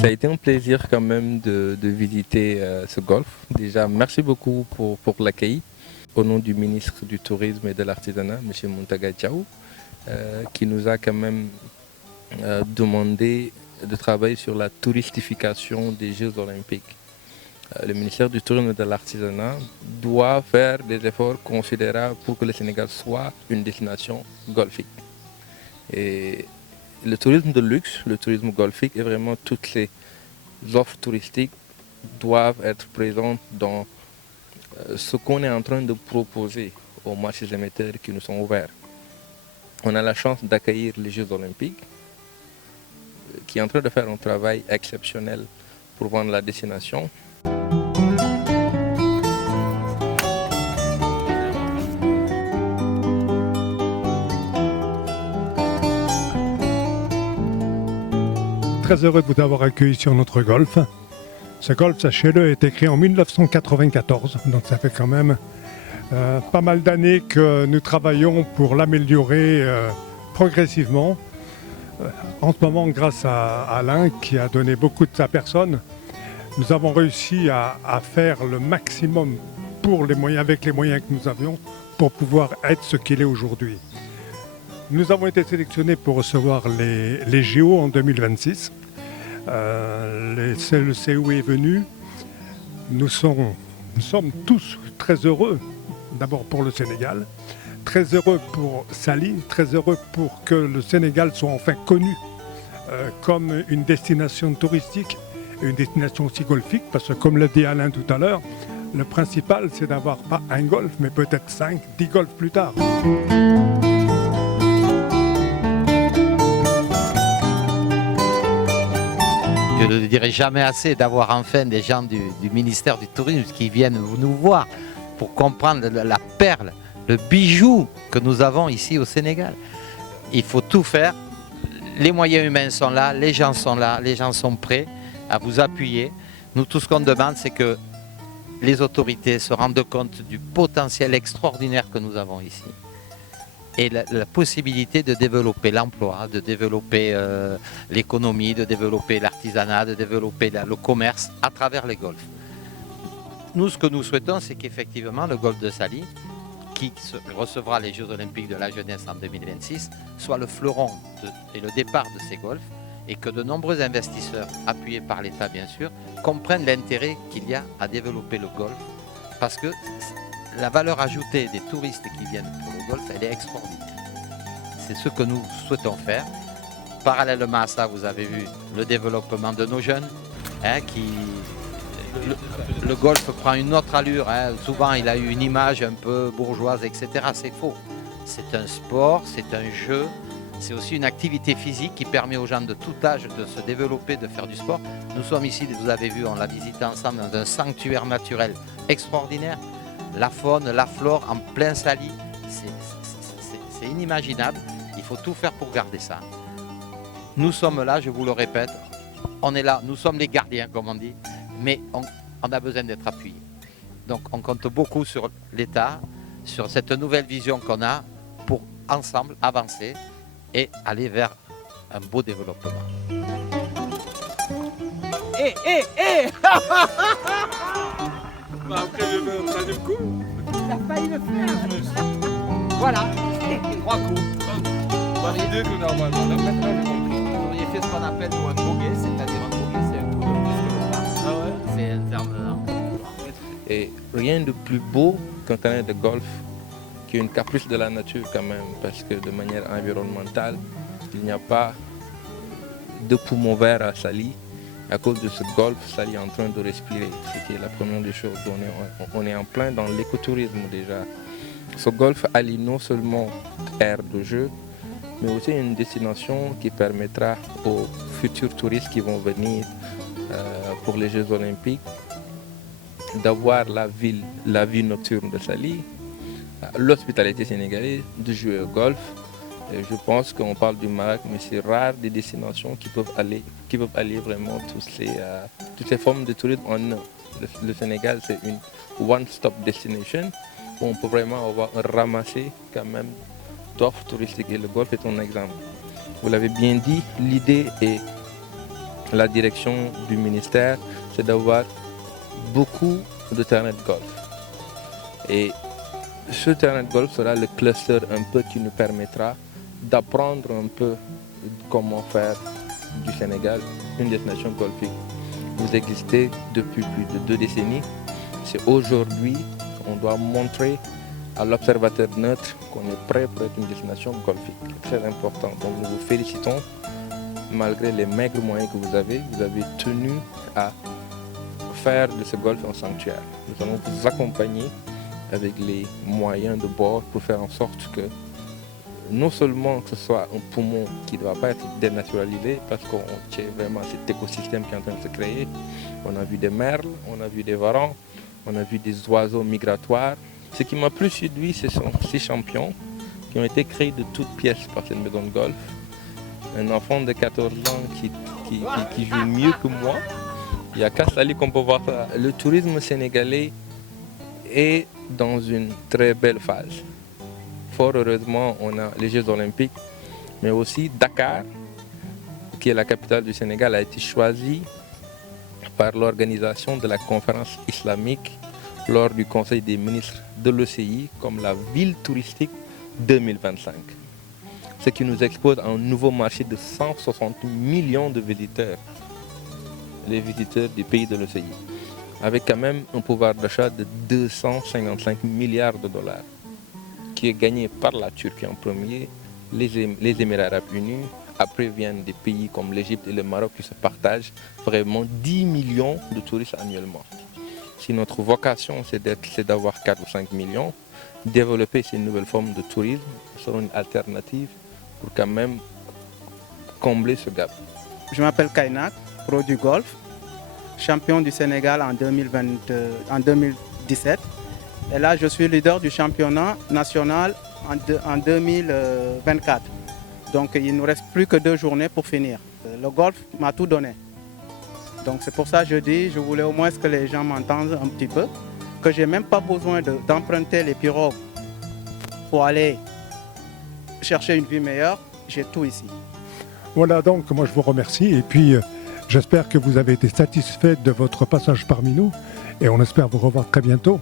Ça a été un plaisir quand même de visiter ce golfe. Déjà, merci beaucoup pour l'accueil. Au nom du ministre du Tourisme et de l'Artisanat, M. Muntaga Diaw, qui nous a quand même demandé de travailler sur la touristification des Jeux Olympiques. Le ministère du Tourisme et de l'Artisanat doit faire des efforts considérables pour que le Sénégal soit une destination golfique. Et le tourisme de luxe, le tourisme golfique et vraiment toutes ces offres touristiques doivent être présentes dans ce qu'on est en train de proposer aux marchés émetteurs qui nous sont ouverts. On a la chance d'accueillir les Jeux Olympiques, qui est en train de faire un travail exceptionnel pour vendre la destination. Très heureux de vous avoir accueilli sur notre golfe. Ce golfe, sachez-le, a été créé en 1994, donc ça fait quand même pas mal d'années que nous travaillons pour l'améliorer progressivement. En ce moment, grâce à Alain, qui a donné beaucoup de sa personne, nous avons réussi à faire le maximum avec les moyens que nous avions pour pouvoir être ce qu'il est aujourd'hui. Nous avons été sélectionnés pour recevoir les JO en 2026. Le COI est venu. Nous sommes tous très heureux, d'abord pour le Sénégal, très heureux pour Saly, très heureux pour que le Sénégal soit enfin connu comme une destination touristique et une destination aussi golfique, parce que comme l'a dit Alain tout à l'heure, le principal c'est d'avoir pas un golf, mais peut-être 5, 10 golfs plus tard. Je ne le dirai jamais assez d'avoir enfin des gens du ministère du Tourisme qui viennent nous voir pour comprendre la perle, le bijou que nous avons ici au Sénégal. Il faut tout faire. Les moyens humains sont là, les gens sont prêts à vous appuyer. Nous, tout ce qu'on demande, c'est que les autorités se rendent compte du potentiel extraordinaire que nous avons ici. Et la possibilité de développer l'emploi, de développer l'économie, de développer l'artisanat, de développer le commerce à travers les golfs. Nous, ce que nous souhaitons, c'est qu'effectivement, le golfe de Saly, qui recevra les Jeux Olympiques de la jeunesse en 2026, soit le fleuron et le départ de ces golfs, et que de nombreux investisseurs, appuyés par l'État bien sûr, comprennent l'intérêt qu'il y a à développer le golfe, parce que la valeur ajoutée des touristes qui viennent pour le golfe, elle est extraordinaire. C'est ce que nous souhaitons faire. Parallèlement à ça, vous avez vu le développement de nos jeunes, le golf prend une autre allure. Souvent, il a eu une image un peu bourgeoise, etc. C'est faux. C'est un sport, c'est un jeu, c'est aussi une activité physique qui permet aux gens de tout âge de se développer, de faire du sport. Nous sommes ici, vous avez vu, on l'a visité ensemble, dans un sanctuaire naturel extraordinaire. La faune, la flore en plein Saly, c'est inimaginable. Il faut tout faire pour garder ça. Nous sommes là, je vous le répète, on est là, nous sommes les gardiens, comme on dit, mais on a besoin d'être appuyés. Donc on compte beaucoup sur l'État, sur cette nouvelle vision qu'on a pour ensemble avancer et aller vers un beau développement. Après le troisième coup, Il a failli le faire. Voilà, 3 coups. l'idée que normalement, là, Maintenant j'ai compris. Vous auriez fait ce qu'on appelle nous un bogey, c'est-à-dire un bogey, c'est un coup de plus que le passe. ah ouais. C'est un terme Et rien de plus beau qu'un terrain de golf qui est une caprice de la nature quand même, parce que de manière environnementale, il n'y a pas de poumon vert à Saly. À cause de ce golfe, Saly est en train de respirer, ce qui est la première des choses. On est en plein dans l'écotourisme déjà. Ce golfe allie non seulement aire de jeu, mais aussi une destination qui permettra aux futurs touristes qui vont venir pour les Jeux Olympiques d'avoir la vie nocturne de Saly, l'hospitalité sénégalaise, de jouer au golf. Et je pense qu'on parle du Maroc, mais c'est rare des destinations qui peuvent allier vraiment toutes ces formes de tourisme en un. Le Sénégal, c'est une one-stop destination où on peut vraiment avoir ramassé quand même d'offres touristiques et le golf est un exemple. Vous l'avez bien dit, l'idée est la direction du ministère, c'est d'avoir beaucoup de terrains de golf. Et ce terrain de golf sera le cluster un peu qui nous permettra d'apprendre un peu comment faire du Sénégal une destination golfique. Vous existez depuis plus de 2 décennies. C'est aujourd'hui qu'on doit montrer à l'observateur neutre qu'on est prêt pour être une destination golfique. C'est très important. Donc nous vous félicitons. Malgré les maigres moyens que vous avez tenu à faire de ce golfe un sanctuaire. Nous allons vous accompagner avec les moyens de bord pour faire en sorte que non seulement que ce soit un poumon qui ne doit pas être dénaturalisé parce qu'on tient vraiment cet écosystème qui est en train de se créer. On a vu des merles, on a vu des varans, on a vu des oiseaux migratoires. Ce qui m'a plus séduit, ce sont ces champions qui ont été créés de toutes pièces par cette maison de golf. Un enfant de 14 ans qui joue mieux que moi. Il n'y a qu'à Sali qu'on peut voir ça. Le tourisme sénégalais est dans une très belle phase. Fort heureusement, on a les Jeux Olympiques, mais aussi Dakar, qui est la capitale du Sénégal, a été choisie par l'organisation de la conférence islamique lors du Conseil des ministres de l'OCI comme la ville touristique 2025. Ce qui nous expose à un nouveau marché de 160 millions de visiteurs, les visiteurs des pays de l'OCI, avec quand même un pouvoir d'achat de 255 milliards de dollars, qui est gagné par la Turquie en premier, les Émirats arabes unis, après viennent des pays comme l'Égypte et le Maroc qui se partagent vraiment 10 millions de touristes annuellement. Si notre vocation c'est d'avoir 4 ou 5 millions, développer ces nouvelles formes de tourisme sera une alternative pour quand même combler ce gap. Je m'appelle Kainak, pro du golf, champion du Sénégal en 2017. Et là, je suis leader du championnat national en 2024. Donc, il ne nous reste plus que 2 journées pour finir. Le golf m'a tout donné. Donc, c'est pour ça que je dis, je voulais au moins que les gens m'entendent un petit peu, que je n'ai même pas besoin d'emprunter les pirogues pour aller chercher une vie meilleure. J'ai tout ici. Voilà, donc moi je vous remercie et puis j'espère que vous avez été satisfait de votre passage parmi nous et on espère vous revoir très bientôt.